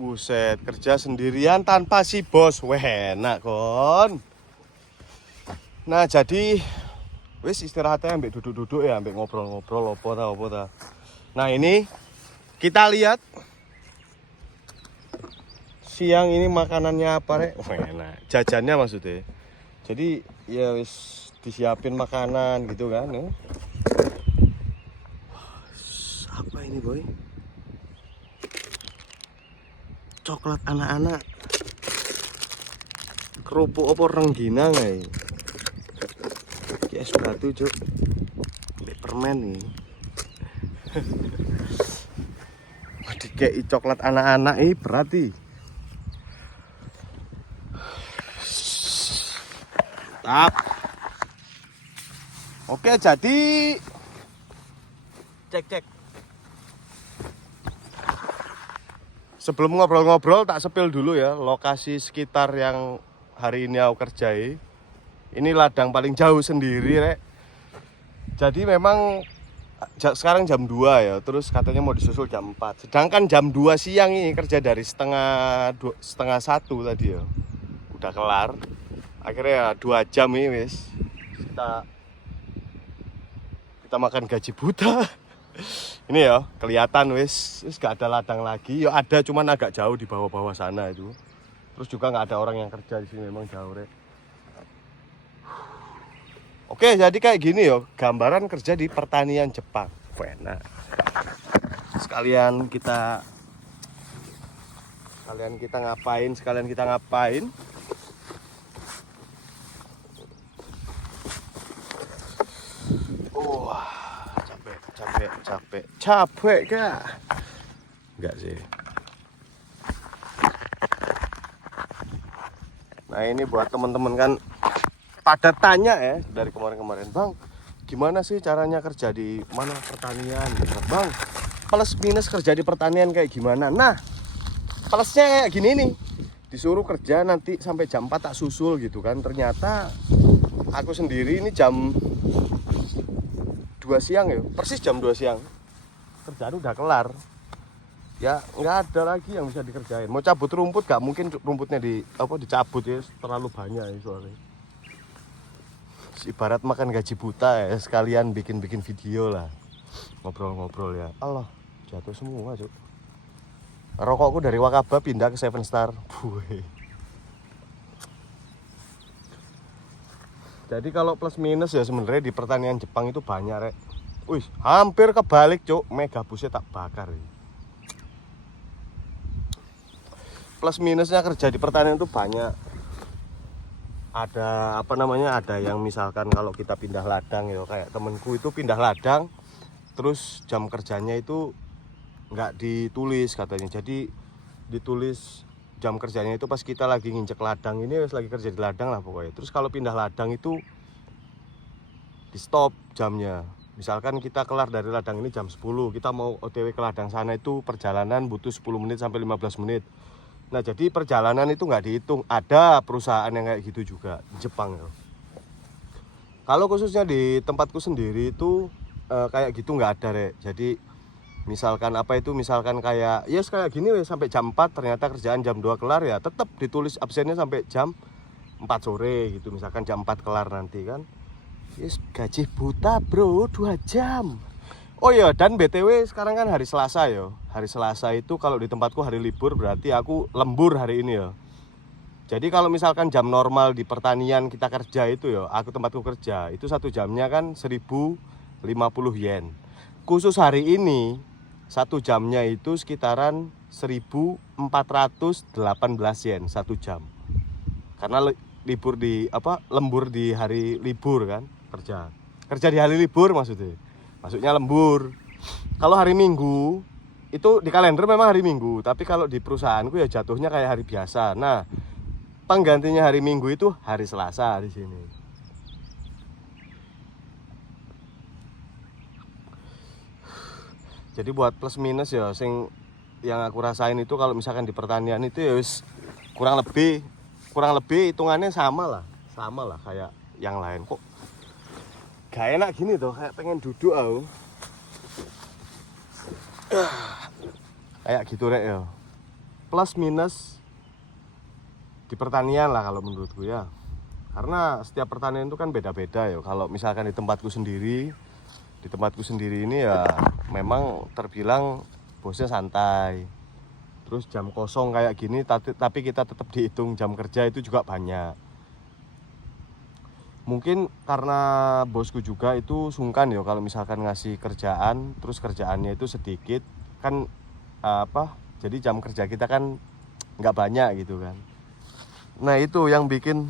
Buset, kerja sendirian tanpa si bos. Weh, enak kon. Nah, jadi wis istirahatnya ambek duduk-duduk ya, ambek ngobrol-ngobrol apa ta. Nah, ini kita lihat siang ini makanannya apa rek? Weh, enak. Jajannya maksudnya. Jadi ya wis disiapin makanan gitu kan ya. Apa ini, boy? Coklat anak-anak. Kerupuk apa rengginang ya? Es batu cuk. Permen nih. Dikei coklat anak-anak ini berarti. Tap. Oke, jadi cek. Sebelum ngobrol-ngobrol tak sepil dulu ya lokasi sekitar yang hari ini aku kerjai. Ini ladang paling jauh sendiri rek. Jadi memang sekarang jam 2 ya, terus katanya mau disusul jam 4. Sedangkan jam 2 siang ini kerja dari setengah 1 tadi ya. Udah kelar. Akhirnya ya 2 jam ini wis. Kita makan gaji buta. Ini ya, kelihatan wis gak ada ladang lagi. Ya ada cuman agak jauh di bawah-bawah sana itu. Terus juga nggak ada orang yang kerja di sini, memang jauh rek. Oke, jadi kayak gini yo, gambaran kerja di pertanian Jepang. Enak. Sekalian kita ngapain? Wah, capek kah? Enggak sih. Nah, ini buat teman-teman kan pada tanya ya dari kemarin-kemarin, Bang, gimana sih caranya kerja di mana pertanian? Bang, plus minus kerja di pertanian kayak gimana? Nah, plusnya kayak gini nih, disuruh kerja nanti sampai jam 4 tak susul gitu kan. Ternyata aku sendiri ini jam 2 siang ya, persis jam 2 siang kerjaan udah kelar. Ya nggak ada lagi yang bisa dikerjain. Mau cabut rumput gak mungkin rumputnya dicabut ya, terlalu banyak ya soalnya. Ibarat makan gaji buta ya, sekalian bikin video lah, ngobrol-ngobrol ya. Allah, jatuh semua cuk. Rokokku dari Wakaba pindah ke Seven Star. Jadi kalau plus minus ya sebenarnya di pertanian Jepang itu banyak rek. Wih, hampir kebalik cuk, megabusnya tak bakar ya. Plus minusnya kerja di pertanian itu banyak. Ada ada yang misalkan kalau kita pindah ladang ya, kayak temenku itu pindah ladang terus jam kerjanya itu nggak ditulis katanya. Jadi ditulis jam kerjanya itu pas kita lagi nginjek ladang, ini lagi kerja di ladang lah pokoknya. Terus kalau pindah ladang itu di stop jamnya. Misalkan kita kelar dari ladang ini jam 10, kita mau OTW ke ladang sana itu perjalanan butuh 10 menit sampai 15 menit. Nah, jadi perjalanan itu nggak dihitung. Ada perusahaan yang kayak gitu juga di Jepang ya. Kalau khususnya di tempatku sendiri itu kayak gitu nggak ada rek. Jadi misalkan kayak kayak gini sampai jam 4, ternyata kerjaan jam 2 kelar ya tetap ditulis absennya sampai jam 4 sore gitu. Misalkan jam 4 kelar nanti kan. Gaji buta bro, 2 jam. Oh iya, dan BTW sekarang kan hari Selasa ya. Hari Selasa itu kalau di tempatku hari libur, berarti aku lembur hari ini ya. Jadi kalau misalkan jam normal di pertanian kita kerja itu ya, tempatku kerja, itu 1 jamnya kan 1050 yen. Khusus hari ini 1 jamnya itu sekitaran 1418 yen 1 jam. Karena lembur di hari libur kan, kerja di hari libur maksudnya lembur. Kalau hari Minggu itu di kalender memang hari Minggu, tapi kalau di perusahaanku ya jatuhnya kayak hari biasa. Nah, penggantinya hari Minggu itu hari Selasa di sini. Jadi buat plus minus ya, yang aku rasain itu kalau misalkan di pertanian itu ya kurang lebih hitungannya sama lah kayak yang lain. Kok gak enak gini tuh, kayak pengen duduk aku. Kayak gitu rek ya. plus minus di pertanian lah kalau menurutku ya. Karena setiap pertanian itu kan beda-beda ya. Kalau misalkan di tempatku sendiri ini ya memang terbilang bosnya santai. Terus jam kosong kayak gini tapi kita tetap dihitung jam kerja itu juga banyak. Mungkin karena bosku juga itu sungkan ya kalau misalkan ngasih kerjaan terus kerjaannya itu sedikit kan jadi jam kerja kita kan nggak banyak gitu kan. Nah itu yang bikin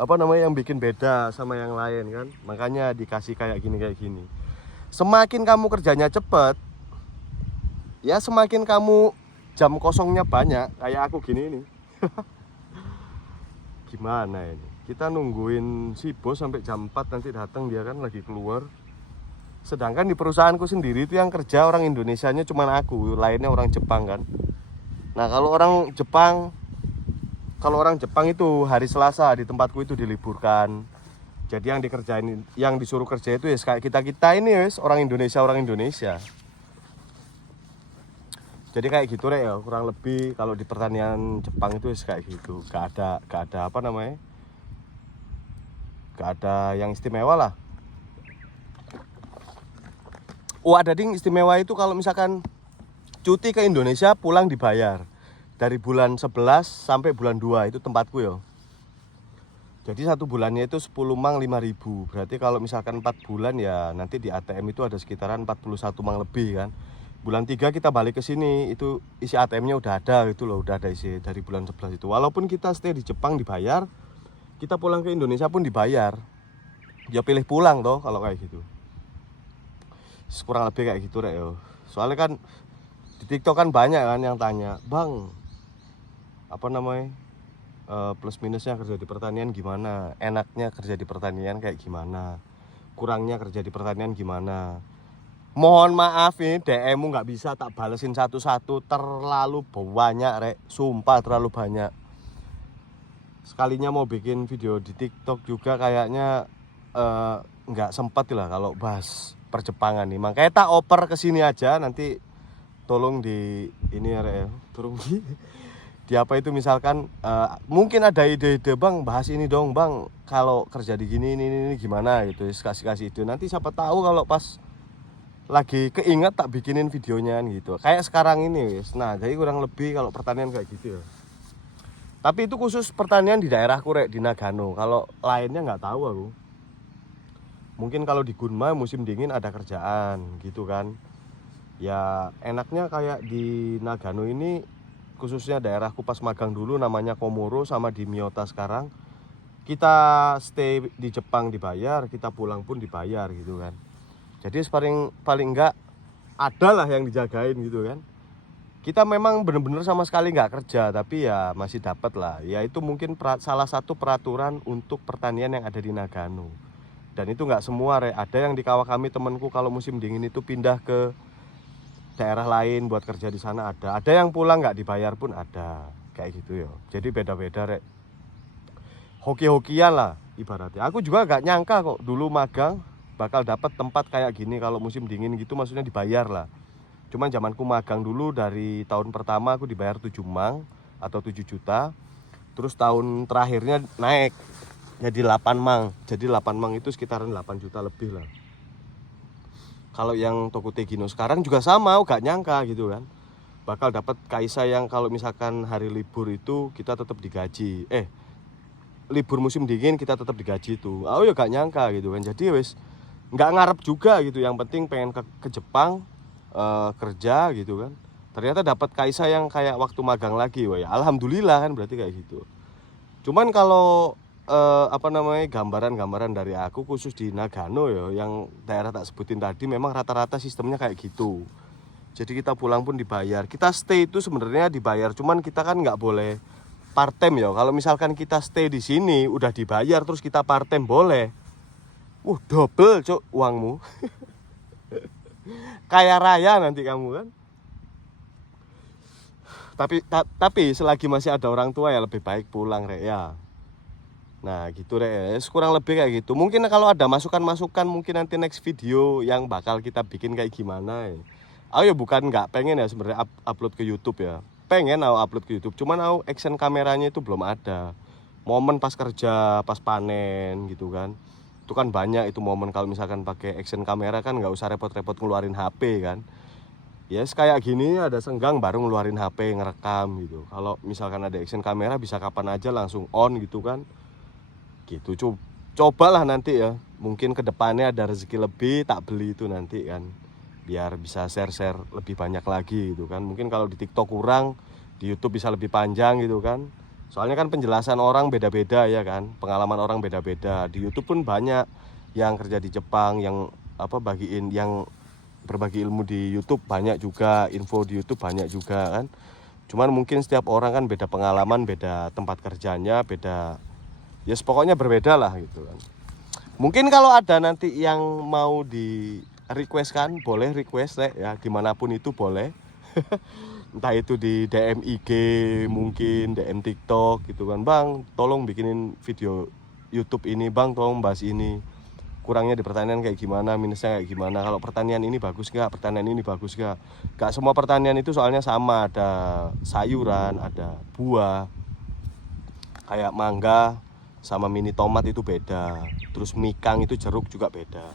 yang bikin beda sama yang lain kan. Makanya dikasih kayak gini. Semakin kamu kerjanya cepet, ya semakin kamu jam kosongnya banyak. Kayak aku gini nih. Gimana ini? Kita nungguin si bos sampai jam 4 nanti datang, dia kan lagi keluar. Sedangkan di perusahaanku sendiri itu yang kerja orang Indonesianya cuma aku, lainnya orang Jepang kan. Nah kalau orang Jepang itu hari Selasa di tempatku itu diliburkan. Jadi yang disuruh kerja itu ya kayak kita ini ya orang Indonesia. Jadi kayak gitu Rek ya, kurang lebih kalau di pertanian Jepang itu kayak gitu. Gak ada gak ada yang istimewa lah. Ada ding istimewa itu kalau misalkan cuti ke Indonesia pulang dibayar. Dari bulan 11 sampai bulan 2 itu tempatku ya. Jadi 1 bulannya itu 10 mang 5.000. Berarti kalau misalkan 4 bulan ya nanti di ATM itu ada sekitaran 41 mang lebih kan. Bulan 3 kita balik ke sini itu isi ATM-nya udah ada gitu loh, udah ada isi dari bulan 11 itu. Walaupun kita stay di Jepang dibayar, kita pulang ke Indonesia pun dibayar. Ya pilih pulang toh kalau kayak gitu. Kurang lebih kayak gitu Rek yo. Soalnya kan di TikTok kan banyak kan yang tanya, "Bang, plus minusnya kerja di pertanian gimana? Enaknya kerja di pertanian kayak gimana? Kurangnya kerja di pertanian gimana?" Mohon maaf nih, DM-mu nggak bisa tak balesin satu-satu, terlalu banyak Rek, sumpah terlalu banyak. Sekalinya mau bikin video di TikTok juga kayaknya nggak sempat lah kalau bahas perjepangan nih. Makanya tak oper ke sini aja, nanti tolong di ini ya Rek, tolong di apa itu misalkan mungkin ada ide-ide Bang, bahas ini dong Bang, kalau kerja di gini ini gimana gitu, kasih ide. Nanti siapa tahu kalau pas lagi keinget tak bikinin videonya gitu. Kayak sekarang ini wis. Nah, jadi kurang lebih kalau pertanian kayak gitu ya. Tapi itu khusus pertanian di daerahku Rek, di Nagano. Kalau lainnya nggak tahu aku. Mungkin kalau di Gunma musim dingin ada kerjaan gitu kan. Ya enaknya kayak di Nagano ini, khususnya daerahku pas magang dulu namanya Komoro sama di Miyota sekarang. Kita stay di Jepang dibayar, kita pulang pun dibayar gitu kan. Jadi paling enggak ada lah yang dijagain gitu kan. Kita memang bener-bener sama sekali nggak kerja, tapi ya masih dapat lah. Ya itu mungkin salah satu peraturan untuk pertanian yang ada di Nagano. Dan itu nggak semua Rek. Ada yang di Kawakami temanku kalau musim dingin itu pindah ke daerah lain buat kerja di sana ada. Ada yang pulang nggak dibayar pun ada. Kayak gitu ya. Jadi beda-beda Rek. Hoki-hokian lah ibaratnya. Aku juga nggak nyangka kok dulu magang bakal dapat tempat kayak gini kalau musim dingin gitu, maksudnya dibayar lah. Cuman zamanku magang dulu dari tahun pertama aku dibayar 7 mang atau 7 juta. Terus tahun terakhirnya naik jadi 8 mang. Jadi 8 mang itu sekitaran 8 juta lebih lah. Kalau yang Toko Tegino sekarang juga sama, gak nyangka gitu kan. Bakal dapat kaisa yang kalau misalkan hari libur itu kita tetap digaji. Libur musim dingin kita tetap digaji tuh. Aku ya gak nyangka gitu kan. Jadi wis nggak ngarep juga gitu, yang penting pengen ke Jepang kerja gitu kan. Ternyata dapat kaisa yang kayak waktu magang lagi. Wah ya alhamdulillah kan, berarti kayak gitu. Cuman kalau gambaran dari aku khusus di Nagano ya, yang daerah tak sebutin tadi, memang rata-rata sistemnya kayak gitu. Jadi kita pulang pun dibayar, kita stay itu sebenarnya dibayar, cuman kita kan nggak boleh part time ya. Kalau misalkan kita stay di sini udah dibayar terus kita part time boleh. Double cok uangmu. Kaya raya nanti kamu kan. Tapi selagi masih ada orang tua ya lebih baik pulang Rek ya. Nah gitu Rek, kurang lebih kayak gitu. Mungkin kalau ada masukan-masukan mungkin nanti next video yang bakal kita bikin kayak gimana ya. Aku ya bukan nggak pengen ya sebenarnya upload ke YouTube ya. pengen aku upload ke YouTube, cuman aku action kameranya itu belum ada. Momen pas kerja, pas panen gitu kan. Itu kan banyak itu momen kalau misalkan pakai action kamera kan nggak usah repot-repot ngeluarin HP kan. Ya yes, kayak gini ada senggang baru ngeluarin HP ngerekam gitu. Kalau misalkan ada action kamera bisa kapan aja langsung on gitu kan. Gitu cobalah nanti ya. Mungkin kedepannya ada rezeki lebih tak beli itu nanti kan. Biar bisa share-share lebih banyak lagi gitu kan. Mungkin kalau di TikTok kurang, di YouTube bisa lebih panjang gitu kan. Soalnya kan penjelasan orang beda-beda ya kan. Pengalaman orang beda-beda. Di YouTube pun banyak yang kerja di Jepang yang bagiin yang berbagi ilmu di YouTube banyak juga, info di YouTube banyak juga kan. Cuman mungkin setiap orang kan beda pengalaman, beda tempat kerjanya, beda ya yes, pokoknya berbeda lah gitu kan. Mungkin kalau ada nanti yang mau di request kan, boleh request ya, dimanapun itu boleh. Entah itu di DM IG, mungkin DM TikTok gitu kan, Bang tolong bikinin video YouTube ini, Bang tolong bahas ini, kurangnya di pertanian kayak gimana, minusnya kayak gimana, kalau pertanian ini bagus gak, pertanian ini bagus gak. Gak semua pertanian itu soalnya sama, ada sayuran, ada buah, kayak mangga sama mini tomat itu beda, terus mikang itu jeruk juga beda.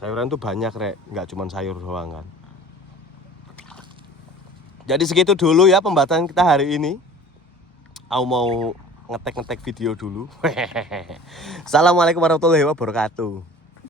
Sayuran tuh banyak rek, nggak cuma sayur doang kan. Jadi segitu dulu ya pembahasan kita hari ini. Aku mau ngetek video dulu. Assalamualaikum warahmatullahi wabarakatuh.